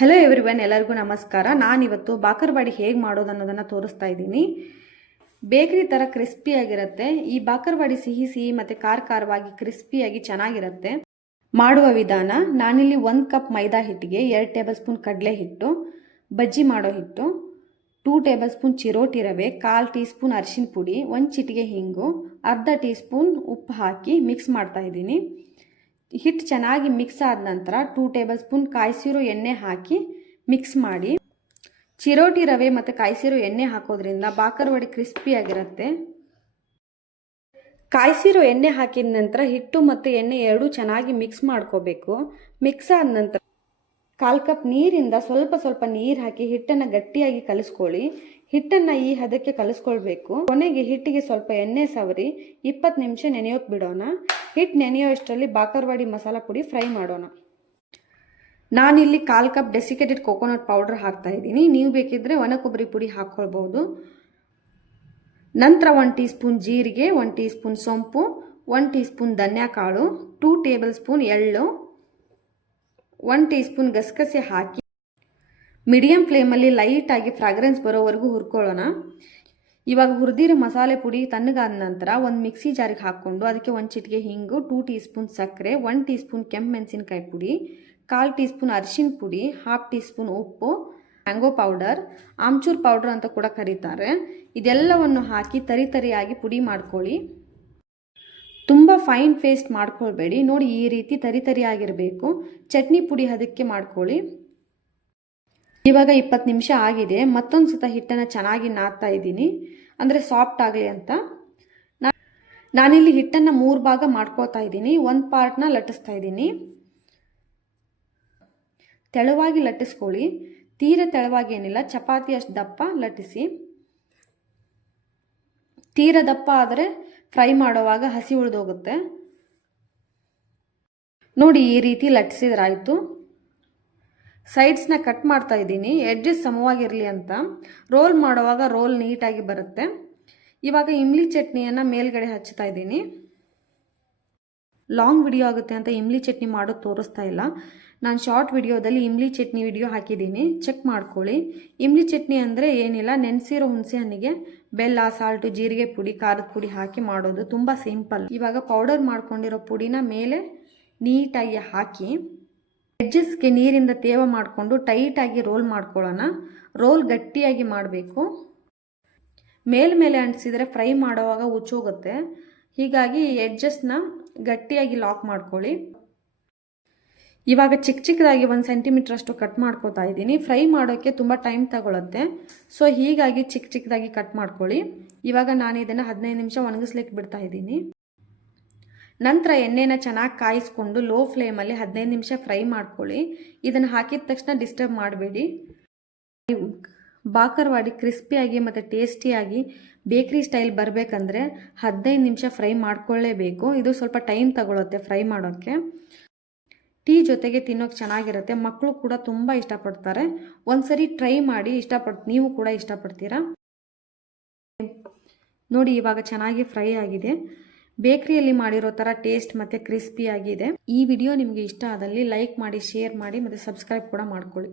Hello everyone, ಎಲ್ಲರಿಗೂ ನಮಸ್ಕಾರ. ನಾನಿವತ್ತು ಬಾಕರ್ವಾಡಿ ಹೇಗೆ ಮಾಡೋದು ಅನ್ನೋದನ್ನು ತೋರಿಸ್ತಾ ಇದ್ದೀನಿ. ಬೇಕರಿ ಥರ ಕ್ರಿಸ್ಪಿಯಾಗಿರುತ್ತೆ. ಈ ಬಾಕರ್ವಾಡಿ ಸಿಹಿ ಸಿಹಿ ಮತ್ತು ಖಾರವಾಗಿ ಕ್ರಿಸ್ಪಿಯಾಗಿ ಚೆನ್ನಾಗಿರುತ್ತೆ. ಮಾಡುವ ವಿಧಾನ: ನಾನಿಲ್ಲಿ 1 ಕಪ್ ಮೈದಾ ಹಿಟ್ಟಿಗೆ 2 ಟೇಬಲ್ ಸ್ಪೂನ್ ಕಡಲೆ ಹಿಟ್ಟು, ಬಜ್ಜಿ ಮಾಡೋ ಹಿಟ್ಟು, 2 ಟೇಬಲ್ ಸ್ಪೂನ್ ಚಿರೋಟಿ ರವೆ, 1/4 ಟೀ ಸ್ಪೂನ್ ಅರಿಶಿನ ಪುಡಿ, 1 ಚಿಟಿಕೆ ಹಿಂಗು, ಅರ್ಧ ಟೀ ಸ್ಪೂನ್ ಉಪ್ಪು ಹಾಕಿ ಮಿಕ್ಸ್ ಮಾಡ್ತಾ ಇದ್ದೀನಿ. ಹಿಟ್ಟು ಚೆನ್ನಾಗಿ ಮಿಕ್ಸ್ ಆದ ನಂತರ 2 ಟೇಬಲ್ ಸ್ಪೂನ್ ಕಾಯಿಸಿರೋ ಎಣ್ಣೆ ಹಾಕಿ ಮಿಕ್ಸ್ ಮಾಡಿ. ಚಿರೋಟಿ ರವೆ ಮತ್ತು ಕಾಯಿಸಿರೋ ಎಣ್ಣೆ ಹಾಕೋದ್ರಿಂದ ಬಾಕರ್ವಾಡಿ ಕ್ರಿಸ್ಪಿಯಾಗಿರುತ್ತೆ. ಕಾಯಿಸಿರೋ ಎಣ್ಣೆ ಹಾಕಿದ ನಂತರ ಹಿಟ್ಟು ಮತ್ತು ಎಣ್ಣೆ ಎರಡೂ ಚೆನ್ನಾಗಿ ಮಿಕ್ಸ್ ಮಾಡ್ಕೋಬೇಕು. ಮಿಕ್ಸ್ ಆದ ನಂತರ 1/4 ಕಪ್ ನೀರಿಂದ ಸ್ವಲ್ಪ ನೀರು ಹಾಕಿ ಹಿಟ್ಟನ್ನು ಗಟ್ಟಿಯಾಗಿ ಕಲಿಸ್ಕೊಳ್ಳಿ. ಹಿಟ್ಟನ್ನು ಈ ಹದಕ್ಕೆ ಕಲಿಸ್ಕೊಳ್ಬೇಕು. ಕೊನೆಗೆ ಹಿಟ್ಟಿಗೆ ಸ್ವಲ್ಪ ಎಣ್ಣೆ ಸವರಿ 20 ನಿಮಿಷ ನೆನೆಯೋಕೆ ಬಿಡೋಣ. ಹಿಟ್ಟು ನೆನೆಯೋಷ್ಟರಲ್ಲಿ ಬಾಕರ್ವಾಡಿ ಮಸಾಲ ಪುಡಿ ಫ್ರೈ ಮಾಡೋಣ. ನಾನಿಲ್ಲಿ 1/4 ಕಪ್ ಡೆಸಿಕೇಟೆಡ್ ಕೋಕೋನಟ್ ಪೌಡರ್ ಹಾಕ್ತಾ ಇದ್ದೀನಿ. ನೀವು ಬೇಕಿದ್ರೆ ಒಣ ಕೊಬ್ಬರಿ ಪುಡಿ ಹಾಕ್ಕೊಳ್ಬೋದು. ನಂತರ 1 ಟೀ ಸ್ಪೂನ್ ಜೀರಿಗೆ, 1 ಟೀ ಸ್ಪೂನ್ ಸೊಂಪು, 1 ಟೀ ಸ್ಪೂನ್ ಧನಿಯಾ ಕಾಳು, 2 ಟೇಬಲ್ ಸ್ಪೂನ್ ಎಳ್ಳು, 1 ಟೀ ಸ್ಪೂನ್ ಗಸಗಸೆ ಹಾಕಿ ಮೀಡಿಯಂ ಫ್ಲೇಮಲ್ಲಿ ಲೈಟಾಗಿ ಫ್ರಾಗ್ರೆನ್ಸ್ ಬರೋವರೆಗೂ ಹುರ್ಕೊಳ್ಳೋಣ. ಇವಾಗ ಹುರಿದಿರೋ ಮಸಾಲೆ ಪುಡಿ ತಣ್ಣಗಾದ ನಂತರ ಒಂದು ಮಿಕ್ಸಿ ಜಾರಿಗೆ ಹಾಕ್ಕೊಂಡು ಅದಕ್ಕೆ 1 ಚಿಟಿಕೆ ಹಿಂಗು, 2 ಟೀ ಸ್ಪೂನ್ ಸಕ್ಕರೆ, 1 ಟೀ ಸ್ಪೂನ್ ಕೆಂಪು ಮೆಣಸಿನಕಾಯಿ ಪುಡಿ, 1/4 ಟೀ ಸ್ಪೂನ್ ಅರಿಶಿನ ಪುಡಿ, 1/2 ಟೀ ಸ್ಪೂನ್ ಉಪ್ಪು, ಮ್ಯಾಂಗೋ ಪೌಡರ್, ಆಮ್ಚೂರ್ ಪೌಡರ್ ಅಂತ ಕೂಡ ಕರೀತಾರೆ, ಇದೆಲ್ಲವನ್ನು ಹಾಕಿ ತರಿಯಾಗಿ ಪುಡಿ ಮಾಡ್ಕೊಳ್ಳಿ. ತುಂಬ ಫೈನ್ ಪೇಸ್ಟ್ ಮಾಡ್ಕೊಳ್ಬೇಡಿ. ನೋಡಿ, ಈ ರೀತಿ ತರಿಯಾಗಿರಬೇಕು. ಚಟ್ನಿ ಪುಡಿ ಅದಕ್ಕೆ ಮಾಡ್ಕೊಳ್ಳಿ. ಇವಾಗ 20 ನಿಮಿಷ ಆಗಿದೆ. ಮತ್ತೊಂದು ಸತ ಹಿಟ್ಟನ್ನು ಚೆನ್ನಾಗಿ ನಾದ್ತಾ ಇದ್ದೀನಿ, ಅಂದರೆ ಸಾಫ್ಟ್ ಆಗಲಿ ಅಂತ. ನಾನಿಲ್ಲಿ ಹಿಟ್ಟನ್ನು 3 ಭಾಗ ಮಾಡ್ಕೊಳ್ತಾ ಇದ್ದೀನಿ. ಒಂದು ಪಾರ್ಟ್ನ ಲಟ್ಟಿಸ್ತಾ ಇದ್ದೀನಿ. ತೆಳುವಾಗಿ ಲಟ್ಟಿಸ್ಕೊಳ್ಳಿ. ತೀರ ತೆಳುವಾಗಿ ಏನಿಲ್ಲ, ಚಪಾತಿ ಅಷ್ಟು ದಪ್ಪ ಲಟ್ಟಿಸಿ. ತೀರ ದಪ್ಪ ಆದರೆ ಫ್ರೈ ಮಾಡುವಾಗ ಹಸಿ ಉಳಿದೋಗುತ್ತೆ. ನೋಡಿ, ಈ ರೀತಿ ಲಟ್ಟಿಸಿದ್ರಾಯ್ತು. ಸೈಡ್ಸ್ನ ಕಟ್ ಮಾಡ್ತಾ ಇದ್ದೀನಿ, ಎಡ್ಜಸ್ ಸಮವಾಗಿರಲಿ ಅಂತ. ರೋಲ್ ಮಾಡುವಾಗ ರೋಲ್ ನೀಟಾಗಿ ಬರುತ್ತೆ. ಇವಾಗ ಇಮ್ಲಿ ಚಟ್ನಿಯನ್ನು ಮೇಲ್ಗಡೆ ಹಚ್ತಾ ಇದ್ದೀನಿ. ಲಾಂಗ್ ವಿಡಿಯೋ ಆಗುತ್ತೆ ಅಂತ ಇಮ್ಲಿ ಚಟ್ನಿ ಮಾಡೋದು ತೋರಿಸ್ತಾ ಇಲ್ಲ. ನಾನು ಶಾರ್ಟ್ ವಿಡಿಯೋದಲ್ಲಿ ಇಮ್ಲಿ ಚಟ್ನಿ ವಿಡಿಯೋ ಹಾಕಿದ್ದೀನಿ, ಚೆಕ್ ಮಾಡ್ಕೊಳ್ಳಿ. ಇಮ್ಲಿ ಚಟ್ನಿ ಅಂದರೆ ಏನಿಲ್ಲ, ನೆನೆಸಿರೋ ಹುಣಸೆ ಹಣ್ಣಿಗೆ ಬೆಲ್ಲ, ಸಾಲ್ಟು, ಜೀರಿಗೆ ಪುಡಿ, ಖಾರದ ಪುಡಿ ಹಾಕಿ ಮಾಡೋದು. ತುಂಬ ಸಿಂಪಲ್. ಇವಾಗ ಪೌಡರ್ ಮಾಡ್ಕೊಂಡಿರೋ ಪುಡಿನ ಮೇಲೆ ನೀಟಾಗಿ ಹಾಕಿ ಎಡ್ಜಸ್ಗೆ ನೀರಿಂದ ತೇವ ಮಾಡಿಕೊಂಡು ಟೈಟಾಗಿ ರೋಲ್ ಮಾಡ್ಕೊಳ್ಳೋಣ. ರೋಲ್ ಗಟ್ಟಿಯಾಗಿ ಮಾಡಬೇಕು. ಮೇಲ್ಮೇಲೆ ಅಂಟಿಸಿದರೆ ಫ್ರೈ ಮಾಡುವಾಗ ಉಚ್ಚೋಗುತ್ತೆ. ಹೀಗಾಗಿ ಎಡ್ಜಸ್ನ ಗಟ್ಟಿಯಾಗಿ ಲಾಕ್ ಮಾಡ್ಕೊಳ್ಳಿ. ಇವಾಗ ಚಿಕ್ಕದಾಗಿ 1 ಸೆಂಟಿಮೀಟರ್ ಅಷ್ಟು ಕಟ್ ಮಾಡ್ಕೋತಾ ಇದ್ದೀನಿ. ಫ್ರೈ ಮಾಡೋಕ್ಕೆ ತುಂಬ ಟೈಮ್ ತಗೊಳುತ್ತೆ, ಸೊ ಹೀಗಾಗಿ ಚಿಕ್ಕದಾಗಿ ಕಟ್ ಮಾಡ್ಕೊಳ್ಳಿ. ಇವಾಗ ನಾನು ಇದನ್ನು 15 ನಿಮಿಷ ಒಣಗಿಸ್ಲಿಕ್ಕೆ ಬಿಡ್ತಾ ಇದ್ದೀನಿ. ನಂತರ ಎಣ್ಣೆನ ಚೆನ್ನಾಗಿ ಕಾಯಿಸ್ಕೊಂಡು ಲೋ ಫ್ಲೇಮಲ್ಲಿ 15 ನಿಮಿಷ ಫ್ರೈ ಮಾಡ್ಕೊಳ್ಳಿ. ಇದನ್ನು ಹಾಕಿದ ತಕ್ಷಣ ಡಿಸ್ಟರ್ಬ್ ಮಾಡಬೇಡಿ. ಬಾಕರ್ವಾಡಿ ಕ್ರಿಸ್ಪಿಯಾಗಿ ಮತ್ತು ಟೇಸ್ಟಿಯಾಗಿ ಬೇಕ್ರಿ ಸ್ಟೈಲ್ ಬರಬೇಕಂದ್ರೆ 15 ನಿಮಿಷ ಫ್ರೈ ಮಾಡ್ಕೊಳ್ಳೇಬೇಕು. ಇದು ಸ್ವಲ್ಪ ಟೈಮ್ ತಗೊಳುತ್ತೆ ಫ್ರೈ ಮಾಡೋಕ್ಕೆ. ಟೀ ಜೊತೆಗೆ ತಿನ್ನೋಕೆ ಚೆನ್ನಾಗಿರುತ್ತೆ. ಮಕ್ಕಳು ಕೂಡ ತುಂಬ ಇಷ್ಟಪಡ್ತಾರೆ. ಒಂದ್ಸರಿ ಟ್ರೈ ಮಾಡಿ, ನೀವು ಕೂಡ ಇಷ್ಟಪಡ್ತೀರಾ. ನೋಡಿ, ಇವಾಗ ಚೆನ್ನಾಗಿ ಫ್ರೈ ಆಗಿದೆ. ಬೇಕ್ರಿಯಲ್ಲಿ ಮಾಡಿರೋ ಥರ ಟೇಸ್ಟ್ ಮತ್ತು ಕ್ರಿಸ್ಪಿ ಆಗಿದೆ. ಈ ವಿಡಿಯೋ ನಿಮಗೆ ಇಷ್ಟ ಆದಲ್ಲಿ ಲೈಕ್ ಮಾಡಿ, ಶೇರ್ ಮಾಡಿ ಮತ್ತು ಸಬ್ಸ್ಕ್ರೈಬ್ ಕೂಡ ಮಾಡ್ಕೊಳ್ಳಿ.